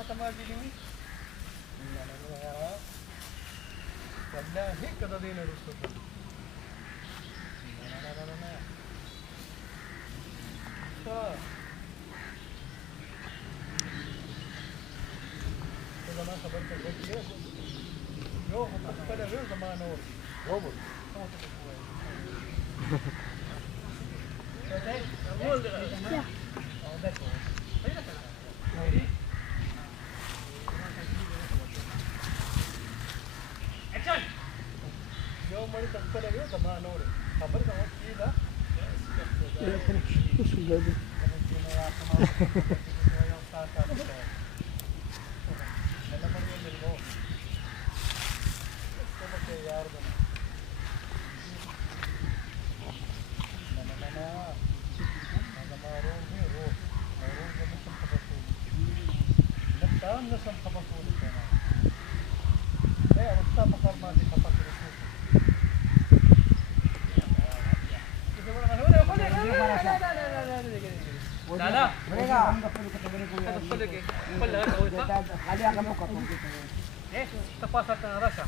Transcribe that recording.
تمام دي والله هيك قضينا الرسول لا إذا ما خبرت الوقت ليه يوم أحفل غير زمان نور روبوت يوم ما تأكل غير زمان نور خبر كم كذا وش الجديد؟ نسم خبطوا لي كمان لا رحت مقر ما دي خبط لا لا لا لا